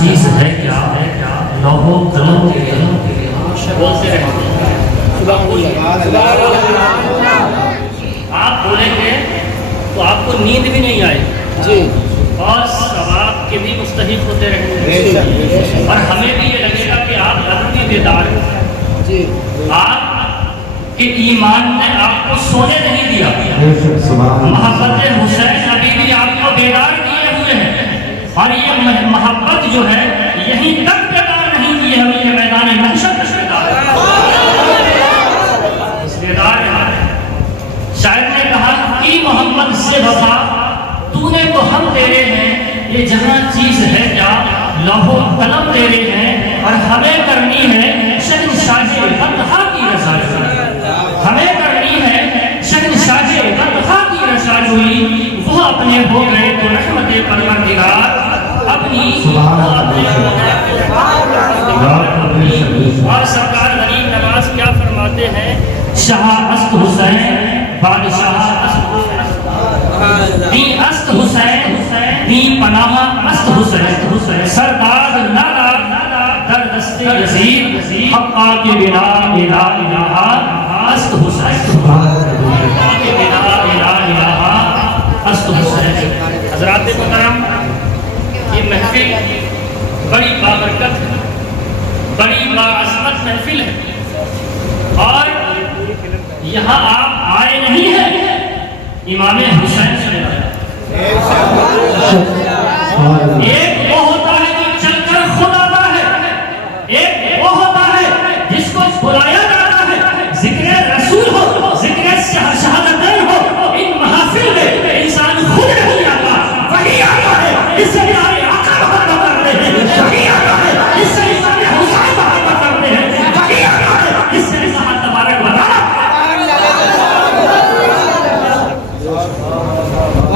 چیز ہے کیا لوح و قلم کے بولتے رہے آپ بولیں گے تو آپ کو نیند بھی نہیں آئے جی، اور ثواب کے بھی مستحق ہوتے رہیں گے، اور ہمیں بھی یہ لگے گا کہ آپ رب بھی بیدار ہیں جی، آپ کہ ایمان نے آپ کو سونے نہیں دیا، محبت حسین ابھی بھی آپ کو بیدار کیے ہوئے ہیں، اور یہ محبت جو ہے یہیں تک بیدار نہیں کی ہے، ہمیں یہ میدان محشر میں بیدار ہے۔ شاعر نے کہا کہ محمد سے وفا تو نے تو ہم تیرے ہیں، یہ جہاں چیز ہے کیا لوح و قلم تیرے ہیں، اور ہمیں کرنی ہے شہنشاہ بندہ کی رسالت، ہمیں کرنی ہے شہنشاہ بندہ کی رسالت، وہ اپنے ہو گئے تو رحمت پروردگار اپنی، اور سرکار غریب نواز کیا فرماتے ہیں، شاہ است حسین بادشاہ دی است حسین دی پناہ است حسین سردار نالا در دست یزید حقا کے بنا الہ الہ است حسین، حقا کے بنا الہ الہ است حسین۔ حضرات محترم، یہ محفل بڑی بابرکت ہے، بڑی باعظمت محفل ہے، اور یہاں آپ آئے نہیں ہیں امام حسین سے ایک وہ ہوتا ہے جو چل کر خود آتا ہے، ایک وہ ہوتا ہے جس کو بلایا جاتا ہے، ذکر رسول ہو، ذکر شہادتین ہو، ان محافل میں انسان خود نہیں آتا، وہی آتا ہے، اس سے پیارے آقا محبت کرتے ہیں، وہی آتا ہے، اس سے امام حسین محبت کرتے ہیں، وہی آتا ہے، اس سے صحابہ تبارک و تعالیٰ۔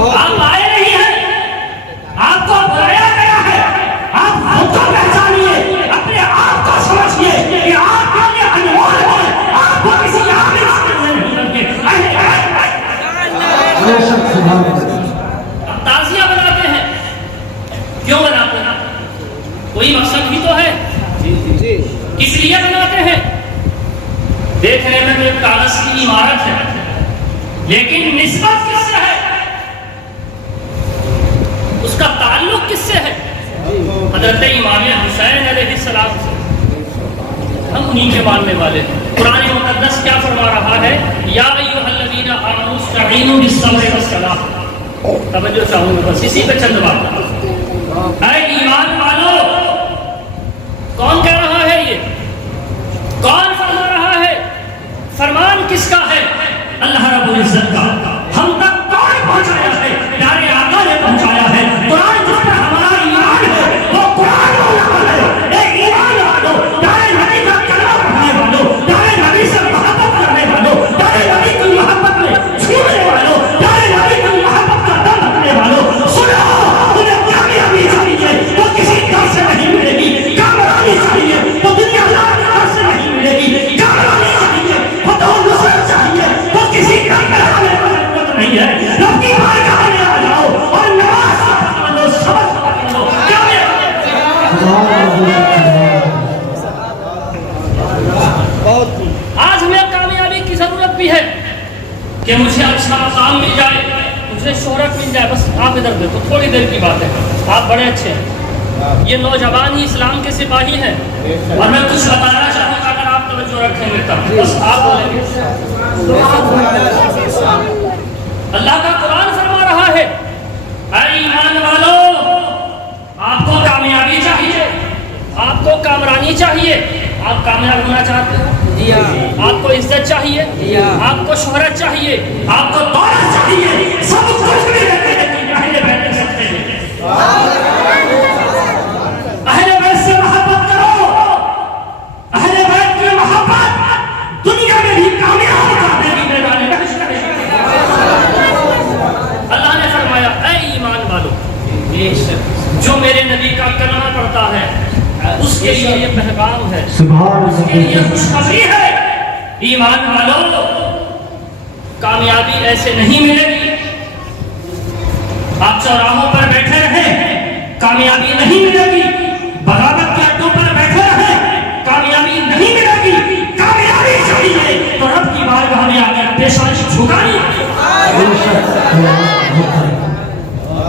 آپ آئے نہیں ہیں، آپ کو بلایا گیا ہے، آپ خود کو پہچانیے، اپنے آپ کو سمجھیے کہ آپ آگے انمول ہیں، آپ کو کسی عامل سے نہیں لگے۔ تازیہ بناتے ہیں، کیوں بناتے ہیں؟ کوئی مقصد ہی تو ہے، کس لیے بناتے ہیں؟ دیکھنے میں ایک کاغذ کی عمارت ہے، لیکن نسبت کس سے ہے؟ اس کا تعلق کس سے ہے؟ حضرت امام حسین علیہ السلام سے، ہم انہی کے ماننے والے ہیں۔ قرآن مقدس کیا فرما رہا ہے؟ یا ایھا الذین آمنوا استعینوا بالصبر والصلاۃ۔ توجہ چاہوں گا بس اسی پہ چند بات۔ اے ایمان والو، کون کہہ رہا ہے یہ؟ کون فرما رہا ہے؟ فرمان کس کا ہے؟ اللہ رب العزت کا۔ ہم تک کون پہنچایا ہے؟ پیارے آقا نے پہنچایا ہے۔ قرآن جس پر ہمارا ایمان ہے وہ قرآن والا ہے۔ اے ایمان والو، پیارے نبی کا کلمہ پڑھنے والوں، پیارے نبی سے محبت کرنے والوں، پیارے نبی کی محبت میں چھونے والوں، پیارے نبی کی محبت کا دم رکھنے والوں، سنو، تمہیں کامیابی چاہیے وہ کسی گھر سے نہیں ملے گی، کامیابی چاہیے وہ دنیا دار کے گھر سے نہیں ملے گی، کامیابی چاہیے فتح و نصرت چاہیے وہ کسی گھر میں آنے والی نہیں ہے۔ رب کی بارگاہ میں آ جاؤ اور نماز پڑھ لو، سبق پڑھ لو، آج ہمیں کامیابی کی ضرورت بھی ہے کہ مجھے اچھا مقام مل جائے، مجھے شہرت مل جائے، بس آپ ادھر دیکھو، تھوڑی دیر کی بات ہے، آپ بڑے اچھے ہیں، یہ نوجوان ہی اسلام کے سپاہی ہیں، اور میں کچھ بتانا چاہوں گا اگر آپ توجہ رکھیں گے تب، بس آپ بولیں گے۔ اللہ کا قرآن فرما رہا ہے، اے ایمان والو، آپ کو کامیابی چاہیے، آپ کو کامرانی چاہیے، آپ کامیاب ہونا چاہتے ہو؟ آپ کو عزت چاہیے، آپ کو شہرت چاہیے، آپ کو دولت چاہیے، سب کچھ بھی رہتے ہیں کہ اہل بیت کے سکتے ہیں، اہل بیت سے محبت کرو، اہل بیت کی محبت دنیا میں بھی کامیاب کر دے گی، میدان محشر میں۔ اللہ نے فرمایا اے ایمان والو، جو میرے نبی کا کلمہ پڑھتا ہے اس کے لیے یہ پیغام ہے، اس کے لیے خوشخبری ہے، ایمان والو کامیابی ایسے نہیں ملے گی، آپ چوراہوں پر بیٹھے رہیں کامیابی نہیں ملے گی،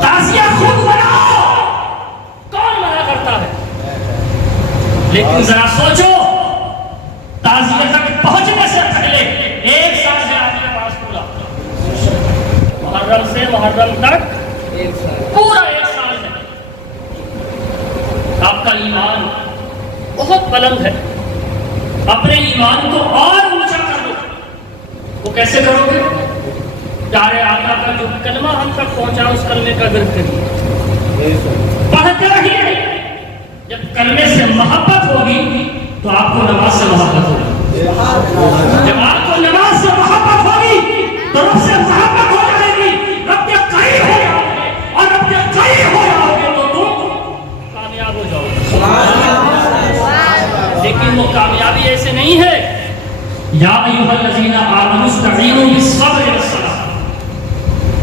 تعزیہ خود بناؤ، کون منع کرتا ہے؟ لیکن ذرا سوچو، تعزیہ تک پہنچنے سے پہلے 1 سال ہے آپ کے پاس پورا، محرم سے محرم تک پورا 1 سال ہے۔ آپ کا ایمان بہت بلند ہے، اپنے ایمان کو اور اونچا کر دو۔ وہ کیسے کرو گے؟ پیارے آقا کا جو کلمہ ہم تک پہنچا اس کلمے کا ورد کریے، پڑھتے رہیے۔ جب کلمے سے محبت ہوگی تو آپ کو نماز سے محبت ہوگی، جب آپ کو نماز سے محبت ہوگی تو رب سے محبت ہو جائے گی، رب کے قریب ہو جاؤ گے، اور رب کے قریب ہو جاؤ گے تو تم کامیاب ہو جاؤ گے۔ لیکن وہ کامیابی ایسے نہیں ہے، یا ایھا الذین آمنوا استعینوا بالصبر والصلاۃ،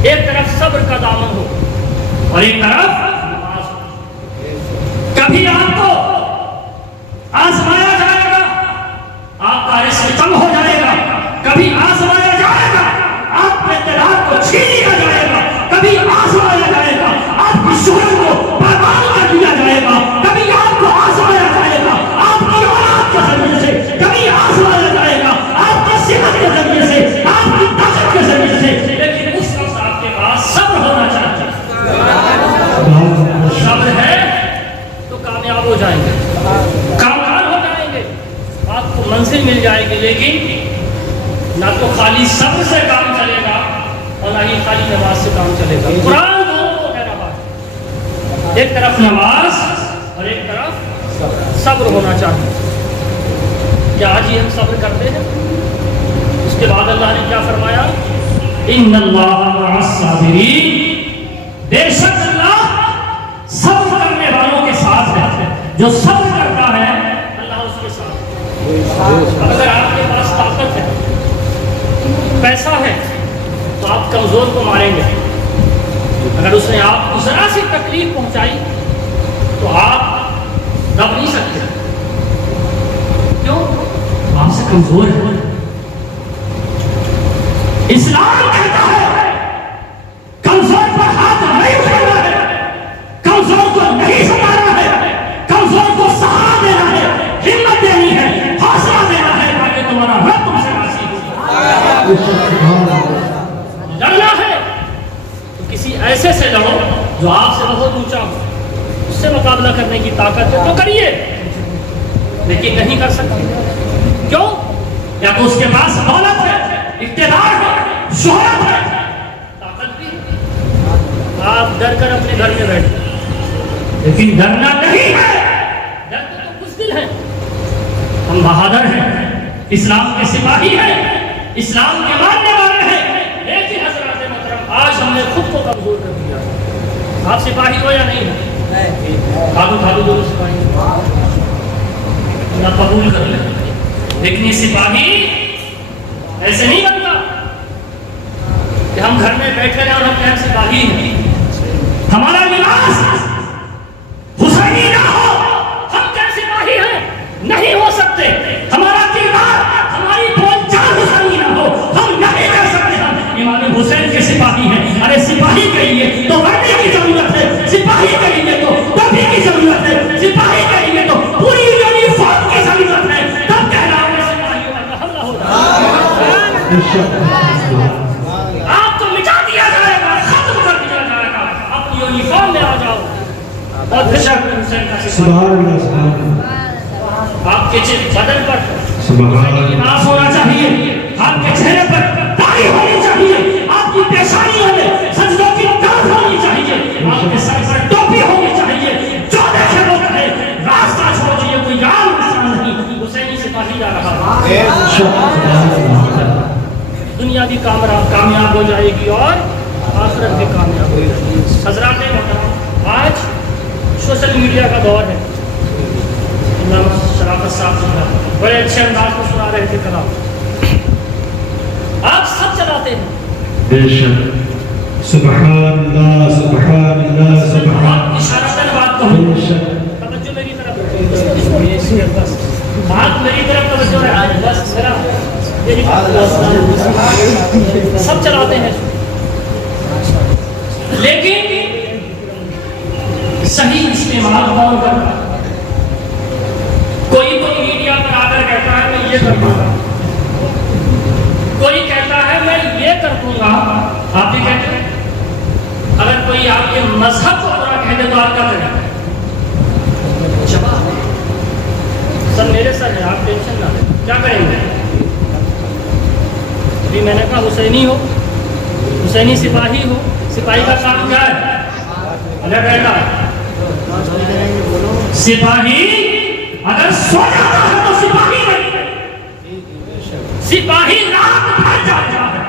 ایک طرف صبر کا دامن ہو اور ایک طرف نماز ہو۔ کبھی آپ کو آزمایا جائے گا، آپ کا رزق کم ہو جائے گا، کبھی آزمایا جائے گا، آپ کے اقتدار کو چھین لیا جائے گا، کبھی آزمایا جائے گا، آپ کی شہرت کو برباد کر دیا جائے گا، کبھی آپ کو آزمایا جائے گا آپ کی اولاد کے ذریعے سے، کبھی آزمایا جائے گا آپ کی صحت کے ذریعے سے، آپ کی طاقت کے ذریعے سے، لیکن اس وقت آپ کے پاس صبر ہونا چاہیے۔ صبر ہے تو کامیاب ہو جائیں گے، کامیاب ہو جائیں گے، آپ کو منزل مل جائے گی۔ لیکن نہ تو خالی صبر سے کام چلے گا اور نہ ہی خالی نماز سے کام چلے گا۔ قرآن دونوں کو کہہ رہا ہے، ایک طرف نماز اور ایک طرف صبر ہونا چاہیے۔ کیا آج ہی ہم صبر کرتے ہیں؟ اس کے بعد اللہ نے کیا فرمایا؟ ان اللہ مع الصابرین، بے شک اللہ صبر کرنے والوں کے ساتھ ہے۔ جو صبر کرتا ہے اللہ اس کے ساتھ۔ اگر آپ کے پاس طاقت ہے، پیسہ ہے، تو آپ کمزور کو ماریں گے۔ اگر اس نے آپ کو ذرا سی تکلیف پہنچائی تو آپ دب نہیں سکتے، کیوں؟ آپ سے کمزور ہے۔ اسلام کہتا ہے کمزور پر ہاتھ نہیں اٹھانا ہے، کمزور کو نہیں سنانا ہے، کمزور کو سہارا دینا ہے، ہمت دینی ہے، حوصلہ دینا ہے، تاکہ تمہارا رب تم سے راضی ہو۔ لڑنا ہے تو کسی ایسے سے لڑو جو آپ سے بہت اونچا ہو، اس سے مقابلہ کرنے کی طاقت ہے تو کریے، لیکن نہیں کر سکتے۔ کیوں؟ یا تو اس کے پاس دولت ہے، اقتدار ہے، شہرت ہے، طاقت بھی ہے، آپ ڈر کر اپنے گھر میں بیٹھے، لیکن ڈرنا نہیں ہے، ڈرتے تو کچھ دل ہے۔ ہم بہادر ہیں، اسلام کے سپاہی ہیں، اسلام کے ماننے والے ہیں، لیکن حضرات محترم آج ہم نے خود کو کمزور کر دیا۔ آپ سپاہی ہو یا نہیں ہو؟ کھادو جو سپاہی نہ قبول کر لیں، لیکن یہ سپاہی ایسے نہیں بنتا کہ ہم گھر میں بیٹھے رہے اور ہم کہیں سپاہی ہیں، ہمارا لباس حسینی نہ ہو، ہم کہیں سپاہی ہیں، نہیں ہو سکتے، ہمارا کردار، ہماری بول چال حسینی نہ ہو، ہم نہیں کر سکتے، ہم امام حسین کے سپاہی ہیں۔ ارے سپاہی کہیے تو وردی کی ضرورت ہے، سپاہی کہیے تو ٹوپی کی ضرورت ہے، سپاہی کہیے تو پوری یونیفارم کی ضرورت ہے، تب کہنا ہمیں سپاہیوں کا حملہ ہو جائے گا، آپ کو مٹا دیا جائے گا، ختم کر دیا جائے گا، اپنی یونیفارم میں آ جاؤ اور پھر حسین کا سپاہی۔ آپ کے بدن پر لباس ہونا چاہیے، آپ کے چہرے پر داڑھی ہونی چاہیے، آپ کی پیشانیوں میں سجدوں کی داڑھ ہونی چاہیے، آپ کے سر پر ٹوپی ہونی چاہیے، جو دیکھے وہ کہے راستہ چھوڑیے، کوئی عام انسان نہیں، حسینی سپاہی جا رہا ہے۔ دنیا بھی کامیاب ہو جائے گی اور آخرت بھی کامیاب ہو جائے گی۔ حضرات محترم، آج سوشل میڈیا کا دور ہے، شرافت صاحب بڑے اچھے انداز میں سنا رہے تھے کلام، آپ سب چلاتے ہیں، بے شک، سبحان اللہ سبحان اللہ سبحان، اشارتاً بات کہوں، بے شک، توجہ میری طرف، بات میری طرف توجہ ہے، بس میری بات سب چلاتے ہیں، لیکن صحیح استعمال کون کرتا ہے؟ کوئی تو میڈیا پر آ کر کہتا ہے میں یہ کر دوں گا، کوئی کہتا ہے میں یہ کر دوں گا، آپ بھی کہتے ہیں۔ اگر کوئی آپ کے مذہب کو برا کہہ دے تو آپ کیا کریں؟ جواب سر میرے سر ہے، آپ ٹینشن نہ لیں، کیا کریں گے؟ ابھی میں نے کہا حسینی ہو، حسینی سپاہی ہو، سپاہی کا کام کیا ہے؟ اللہ کہتا ہے سپاہی اگر سو جاتا ہے تو سپاہی نہیں، سپاہی رات بھر جاتا ہے،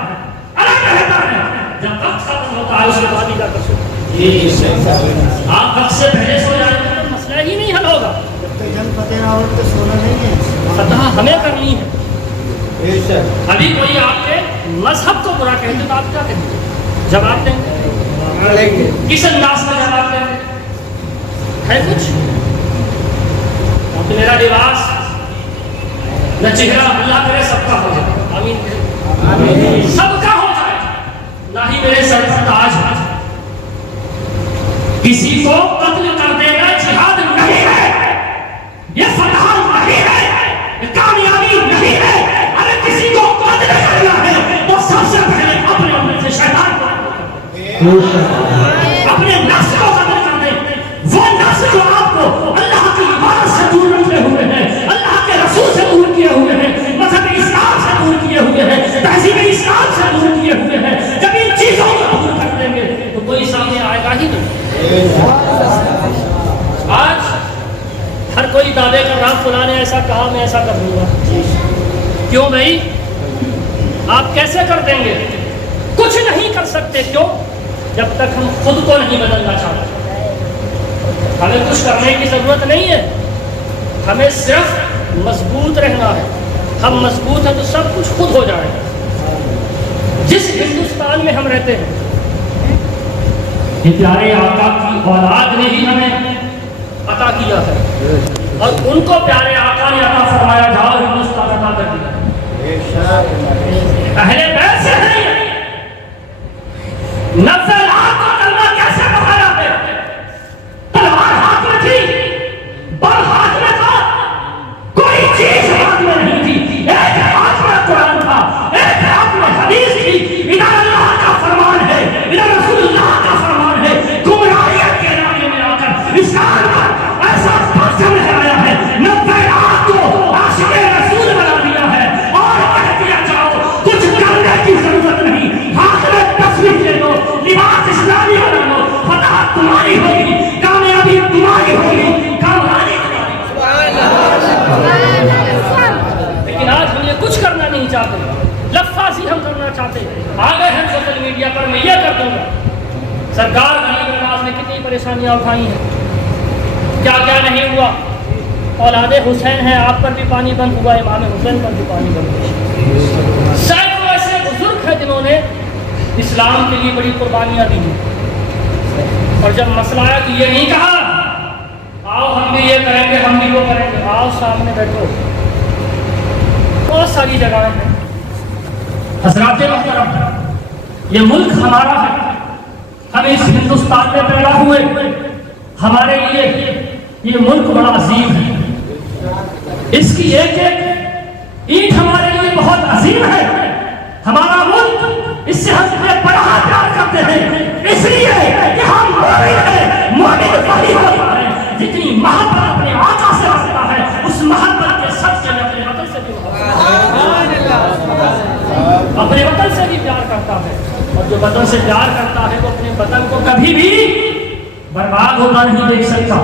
اللہ کہتا ہے جب وقت ختم ہوتا ہے اس کے بعد ہی جا کر سو۔ آپ وقت سے پہلے سو جائیں گے تو مسئلہ ہی نہیں حل ہوگا۔ فتح ہمیں کرنی ہے۔ ابھی کوئی آپ کے مذہب کو برا کہتے تو آپ کیا کہیں گے؟ جواب دیں گے؟ کس انداز میں جواب دیں گے؟ ہے کچھ؟ میرا لباس نہ چہرہ اللہ کرے سب کا ہو جائے، آمین، سب کا ہو جائے، نہ ہی میرے سر پر تاج ہے۔ کسی کو قتل کر دینا جہاد نہیں ہے، یہ فتح نہیں ہے، یہ کامیابی نہیں ہے۔ اگر کسی کو قتل کرنا ہے تو سب سے پہلے اپنے اندر سے شیطان کو، اپنے نفس کو قتل کر دیں، وہ نفس جو آپ کو اللہ کی عبادت سے دور رکھے ہوئے ہیں، اللہ کے رسول سے دور کیے ہوئے ہیں، مذہب اسلام سے دور کیے ہوئے ہیں، تہذیب اسلام سے دور کیے ہوئے ہیں، جب ان چیزوں کو دور کر دیں گے تو کوئی سامنے آئے گا ہی نہیں۔ آج ہر کوئی دعوے کر رہا فلاں نے ایسا کہا میں ایسا کر دوں گا۔ کیوں بھائی؟ آپ کیسے کر دیں گے؟ کچھ نہیں کر سکتے۔ کیوں؟ جب تک ہم خود کو نہیں بدلنا چاہتے۔ ہمیں کچھ کرنے کی ضرورت نہیں ہے، ہمیں صرف مضبوط رہنا ہے۔ ہم مضبوط ہیں تو سب کچھ خود ہو جائے گا۔ جس ہندوستان میں ہم رہتے ہیں، یہ پیارے آقا کی اولاد نے ہی ہمیں عطا کیا ہے، اور ان کو پیارے آقا نے عطا فرمایا جاؤ ہندوستان عطا کر دیا۔ اہل بیت سے نہیں، 90 لاکھ کو کلمہ کیسے پڑھایا ہے؟ تلوار ہاتھ میں تھی، بل ہاتھ میں تھا، کوئی چیز ہاتھ میں نہیں تھی، ایک ہاتھ میں قرآن تھا، ایک ہاتھ میں حدیث تھی۔ ادھر اللہ کا فرمان ہے، ادھر رسول اللہ کا فرمان ہے۔ گمراہیت کے علاقے میں آ کر اسلام پر ایسا پرچم لہرایا ہے، 90 لاکھ کو عاشق رسول بنا دیا ہے، اور کہہ دیا جاؤ کچھ کرنے کی ضرورت نہیں، ہاتھ میں تصویر لے لو، لباس اسلامی بنا لو، فتح تمہاری ہوگی، کامیابی تمہاری ہوگی، کامیابی تمہاری۔ لیکن آج ہم یہ کچھ کرنا نہیں چاہتے، لفاظی ہم کرنا چاہتے ہیں۔ آ گئے ہیں سوشل میڈیا پر میں یہ کر دوں گا۔ سرکار غریب نواز نے کتنی پریشانیاں اٹھائی ہیں، کیا کیا نہیں ہوا۔ اولاد حسین ہیں، آپ پر بھی پانی بند ہوا، امام حسین پر بھی پانی بند ہوا۔ سینکڑوں ایسے بزرگ ہیں جنہوں نے اسلام کے لیے بڑی قربانیاں دی ہیں، اور جب مسئلہ آیا تو یہ نہیں کہا آؤ ہم بھی یہ کریں گے ہم بھی وہ کریں گے، آؤ سامنے بیٹھو۔ بہت ساری جگہیں ہیں۔ حضرات محترم، یہ ملک ہمارا ہے، ہم اس ہندوستان میں پیدا ہوئے، ہمارے لیے یہ ملک بڑا عظیم ہے، اس کی ایک ایک اینٹ ہمارے لیے بہت عظیم ہے۔ ہمارا ملک، اس سے ہم بڑا پیار کرتے ہیں، اس لیے کہ ہم مومن ہیں، مومن وہی ہوتا ہے جتنی محبت اپنے آقا سے رکھتا ہے، اس محبت کے سب سے اپنے وطن سے بھی اپنے وطن سے بھی پیار کرتا ہے، اور جو وطن سے پیار کرتا ہے وہ اپنے وطن کو کبھی بھی برباد ہوتا نہیں دیکھ سکتا۔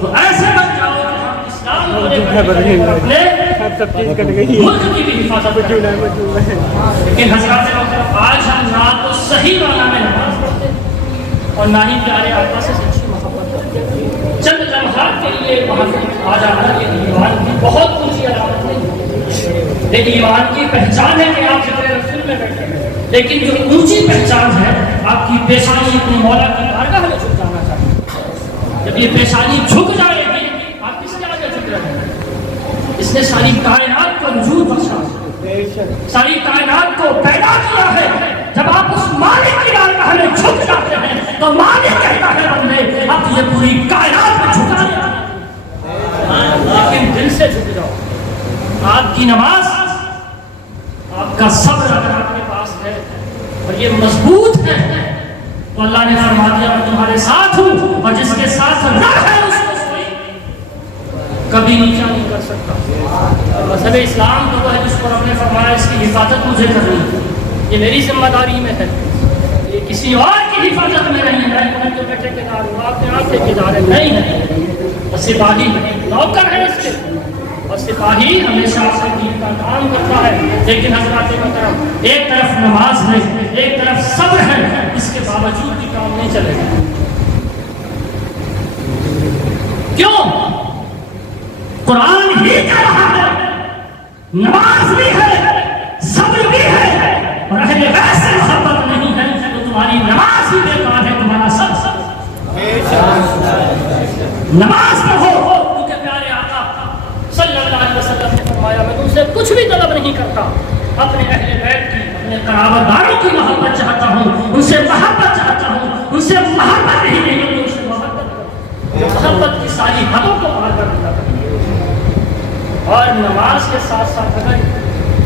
تو ایسے بن جاؤ کہ ہم اسلام کو اپنے ملک کی بھی حفاظت کریں۔ لیکن حضرات آج ہم نہ تو صحیح معنی میں نماز پڑھتے اور نہ ہی پیارے آقا سے سچی محبت کرتے۔ چند لمحات کے لیے وہاں سے آ جانا یہ ایمان کی بہت اونچی علامت نہیں ہے، لیکن ایمان کی پہچان ہے کہ آپ ذکر رسول میں بیٹھے ہیں، لیکن جو اونچی پہچان ہے آپ کی پیشانی اپنے مولا کی بارگاہ میں جھک جانا چاہیے۔ جب یہ پیشانی جھک جائے گی آپ کس کے آگے جھک رہے ہیں؟ اس نے ساری کائنات کو وجود بخشا ہے، ساری کائنات کو پیدا کیا ہے۔ جب آپ اس مالک کی بارگاہ میں جھک جاتے ہیں تو مالک کہتا ہے بندے اب تجھے پوری کائنات میں جھکا دیا، لیکن دل سے جھک جاؤ۔ آپ کی نماز، آپ کا صبر اگر آپ کے پاس ہے اور یہ مضبوط ہے تو اللہ نے فرما دیا میں تمہارے ساتھ ہوں، اور جس کے ساتھ رہ ہے اس کو کوئی کبھی نیچا نہیں کر سکتا۔ مذہب اسلام تو وہ ہے جس پر ہم نے فرمایا اس کی حفاظت مجھے کرنی ہے، یہ میری ذمہ داری میں ہے، یہ کسی اور کی حفاظت میں نہیں ہے۔ میں تو بیٹے کے دار ہوں، آپ کے دار نہیں ہے، سپاہی نوکر ہے اس کے، اور سپاہی ہمیشہ اپنے دین کا کام کرتا ہے۔ لیکن حضرات محترم، ایک طرف نماز ہے، ایک طرف صبر ہے، اس کے باوجود بھی کام نہیں چلے گا۔ کیوں؟ قرآن ہی کہہ رہا ہے نماز بھی ہے، صبر بھی ہے، اور اہل بیت سے محبت نہیں ہے تو تمہاری نماز ہی بیکار ہے، تمہارا سب نماز پڑھو، کیونکہ پیارے آقا صلی اللہ علیہ وسلم نے فرمایا میں تم سے کچھ بھی طلب نہیں کرتا، اپنے اہل بیت کی، اپنے قرابت داروں کی محبت چاہتا ہوں، ان سے محبت چاہتا ہوں، ان سے محبت نہیں بلکہ ان سے محبت جو محبت کی ساری حدوں کو پار کر دیا۔ اور نماز کے ساتھ ساتھ اگر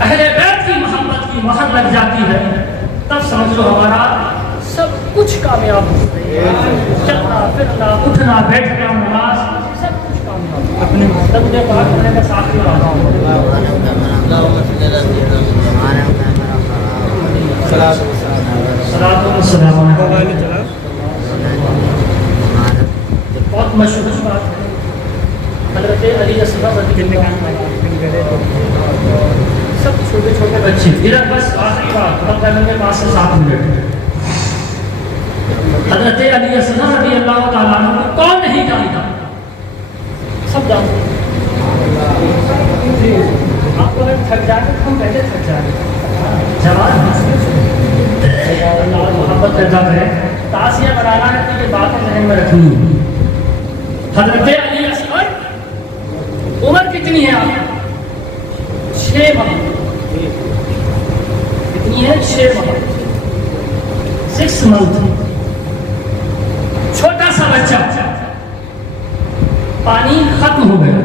اہل بیت کی محبت کی مہر لگ جاتی ہے تب سمجھ لو ہمارا سب کچھ کامیاب ہو گیا، چلنا پھرنا اٹھنا بیٹھنا نماز سب کچھ کامیاب ہو۔ اپنے مقصد کے پاس کرنے کا ساتھ ہی رہا ہوں۔ بہت مشہور بات ہے، حضرت علی اصغر رضی اللہ عنہ، سب چھوٹے چھوٹے بچے، ادھر بس آخری بات مقدمے کے پاس سے 7 منٹ۔ حضرت علی اصغر رضی اللہ تعالیٰ عنہ کو کون نہیں جانتا؟ سب جانتے ہیں۔ آپ کو اگر تھک جائیں تو ہم پہلے تھک جائیں، جواب اللہ محبت پیدا کرے، تعزیہ بنانا ہے تو یہ باتیں ذہن میں رکھنی ہے۔ حضرت علی اصغر عمر کتنی ہے آپ؟ 6 ماہ۔ کتنی ہے؟ 6 ماہ، 6 منتھ۔ چھوٹا سا بچہ، پانی ختم ہو گیا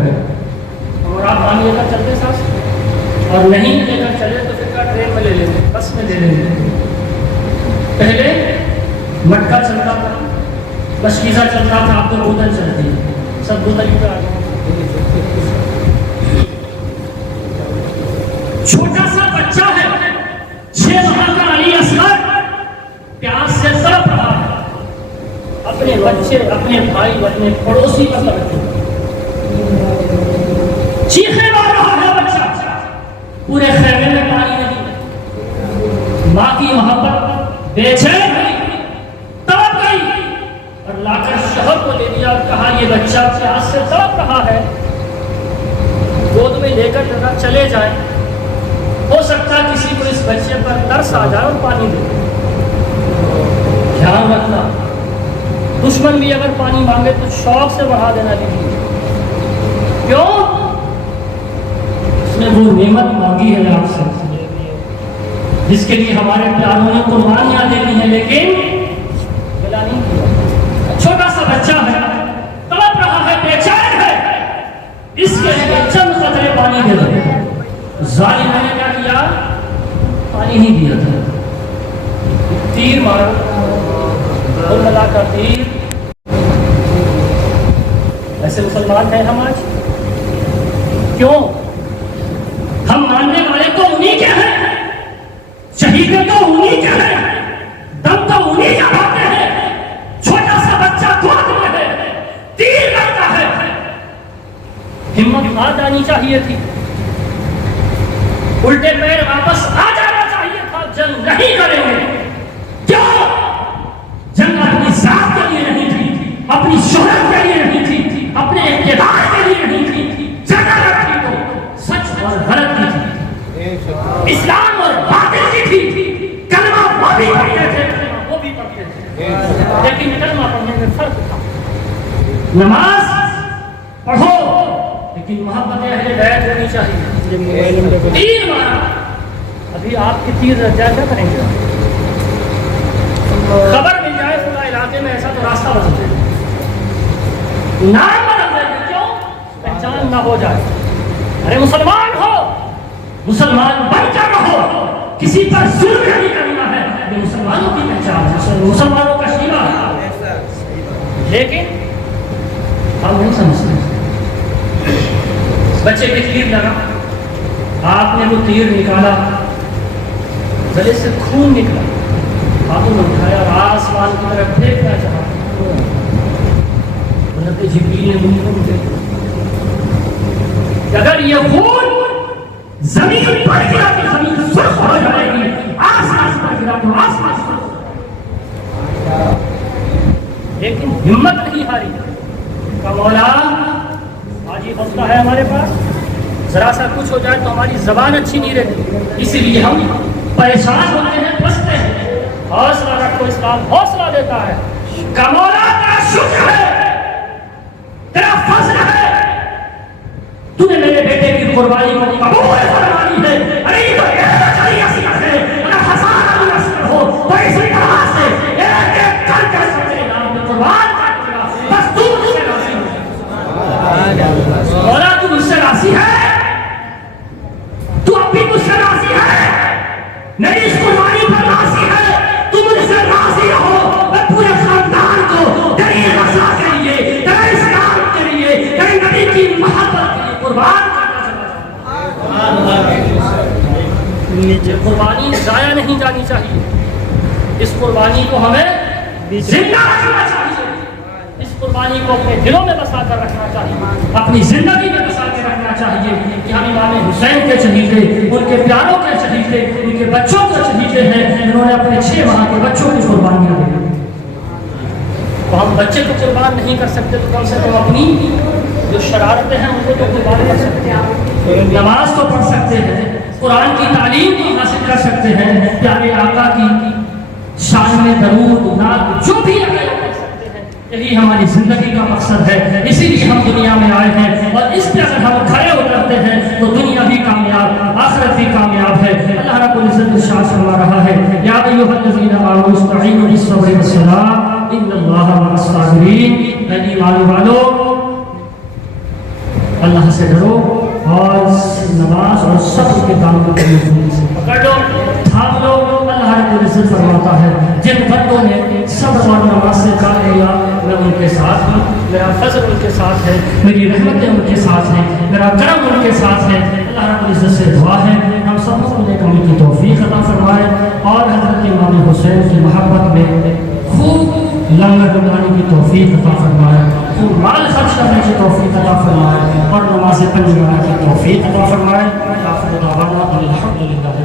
اور آپ پانی لے کر چلتے ساتھ، اور نہیں لے کر چلے تو پھر ٹرین میں لے لیں گے، بس میں لے لیں گے۔ پہلے مٹکا چلتا تھا، مشکیزہ چلتا تھا، آپ کو بوتل چلتی ہے، سب بوتل ہی پہ آ گئے۔ چھوٹا سا بچہ ہے، 6 ماہ کا علی اصغر پیاس سے تڑپ رہا ہے، اپنے بچے، اپنے بھائی، اپنے پڑوسی کا توجہ، چیخنے مار رہا ہے بچہ، پورے خیمے میں پانی نہیں ہے۔ ماں کی محبت بے چین ہوئی، تڑپ گئی، اور لا کر شوہر کو لے دیا اور کہا یہ بچہ پیاس سے تڑپ رہا ہے، گود میں لے کر ذرا چلے جائیں، ہو سکتا کسی کو اس بچے پر ترس آ جائے اور پانی دے۔ دھیان رکھنا، دشمن بھی اگر پانی مانگے تو شوق سے بڑھا دینا دیجیے۔ کیوں؟ اس نے وہ نعمت مانگی ہے آپ سے جس کے لیے ہمارے پیاروں نے قربانیاں دے دی ہیں، لیکن ملا نہیں کیا۔ چھوٹا سا بچہ ہے، تڑپ رہا ہے، بے چین ہے، اس کے لیے چند قطرے پانی دے دو۔ ظالم نے کیا کیا؟ پانی نہیں دیا تھا، تیر مارا، اور ملا کا تیر۔ ایسے مسلمان ہیں ہم آج؟ کیوں؟ ہم ماننے والے تو انہی کے ہیں، شہید تو انہی کے ہیں، دم تو انہی کا بھاگتے ہیں۔ چھوٹا سا بچہ گود میں ہے، تیر لگتا ہے، ہمت آ جانی چاہیے تھی، الٹے پیر واپس آ جانا چاہیے تھا۔ جنگ نہیں کریں گے، کیوں؟ جنگ اپنی ذات کے لیے نہیں تھی، اپنی شہرت کے لیے نہیں تھی، اپنے اقتدار کے لیے نہیں تھی، جنگ رکھی تو سچ اور غلط کی تھی، اسلام اور باطل کی تھی۔ کلمہ وہ بھی پڑھتے تھے، وہ بھی پڑھتے تھے، لیکن کلمہ پڑھنے میں فرق تھا۔ نماز پڑھو لیکن محبت اہل بیت ہونی چاہیے۔ تیر مارا، ابھی آپ کی تیر رجا کیا کریں گے؟ خبر مل جائے فلاں علاقے میں ایسا تو راستہ بدل دیں گے، نام بدل دیں گے، کیوں؟ پہچان نہ ہو جائے۔ ارے مسلمان ہو، مسلمان بن کر رہو، کسی پر ظلم نہیں کرنا ہے، یہ مسلمانوں کی پہچان ہے، مسلمانوں کا شیوا ہے۔ لیکن ہم نہیں سمجھتے۔ بچے کے تیر لگا، آپ نے وہ تیر نکالا، گلے سے خون نکلا، ہاتھوں میں اٹھایا اور آسمان کی طرف پھینکنا چاہا، حضرت جبریل نے منہ کو دیکھا کہ اگر یہ خون زمین پر گرا تو زمین سرخ ہو جائے گی، آسمان پر گرا تو آسمان سرخ ہو جائے گی۔ لیکن ہمت نہیں ہاری کہ مولا آج یہ حوصلہ ہے ہمارے پاس، ذرا سا کچھ ہو جائے تو ہماری زبان اچھی نہیں رہتی، اسی لیے ہم پریشان ہوتے ہیں، پھنستے ہیں۔ حوصلہ رکھو، اسلام حوصلہ دیتا ہے کہ مولا تیرا شکر ہے، تیرا فضل ہے، تو نے میرے بیٹے کی قربانی کو قبول فرمانی ہے۔ ارے یہ تو ایک اصل ہے، اگر ہزار اصل ہو تو اسی طرح سے ایک ایک کر کے سب نام میں قربان کر دیا، بس تو مجھ سے راضی ہو۔ مولا تو مجھ سے راضی ہے، تو اب بھی مجھ سے راضی ہے، میری اس قربانی پر راضی ہے، تو مجھ سے راضی ہو، میں پورے خاندان کو تیری رضا کے لیے، تیرے اسلام کے لیے، تیرے نبی کی محبت کے لیے قربان کرنا چاہتا ہوں۔ یہ قربانی ضائع نہیں جانی چاہیے، اس قربانی کو ہمیں زندہ رکھنا چاہیے، اس قربانی کو اپنے دلوں میں بسا کر رکھنا چاہیے، اپنی زندگی میں بسا کے رکھنا چاہیے کہ ہم امام حسین کے چہیتے، ان کے پیاروں کے چہیتے، ان کے بچوں کے چہیتے ہیں، انہوں نے اپنے 6 ماہ کے بچوں کی قربانیاں دی۔ تو ہم بچے کو قربان نہیں کر سکتے تو کم سے کم اپنی جو شرارتیں ہیں ان کو تو قربان کر سکتے ہیں، نماز تو پڑھ سکتے ہیں، قرآن کی تعلیم کو حاصل کر سکتے ہیں، پیارے آقا کی شان میں درود نعت جو بھی کر سکتے ہیں۔ یہی ہماری زندگی کا مقصد ہے، اسی لیے ہم دنیا میں آئے ہیں، اور اس پہ اگر ہم کھڑے اترتے ہیں تو دنیا بھی کامیاب، آخرت بھی کامیاب ہے۔ اللہ رب العزت ارشاد فرما رہا ہے، یا ایھا الذین آمنوا استعینوا بالصبر والصلاۃ ان اللہ مع الصابرین۔ اے ایمان والو، اللہ سے ڈرو اور نماز اور صبر کے کام کو پکڑ لو، تھام لو۔ اللہ رب العزت فرماتا ہے جن بندوں نے صبر اور نماز سے کام لیا میں ان کے ساتھ ہوں، میرا فضل ان کے ساتھ ہے، میری رحمتیں ان کے ساتھ ہیں، میرا کرم ان کے ساتھ ہے۔ اللہ رب العزت سے دعا ہے ہم سب کو نیک عمل کی توفیق عطا فرمائے اور حضرت امام حسین کی محبت میں خوب لنگر گزارنے کی توفیق عطا فرمائے، خوب مال خرچ کرنے کی توفیق عطا فرمائے اور نماز پنج وقت کی توفیق عطا فرمائے۔ آخر دعوانا الحمدللہ۔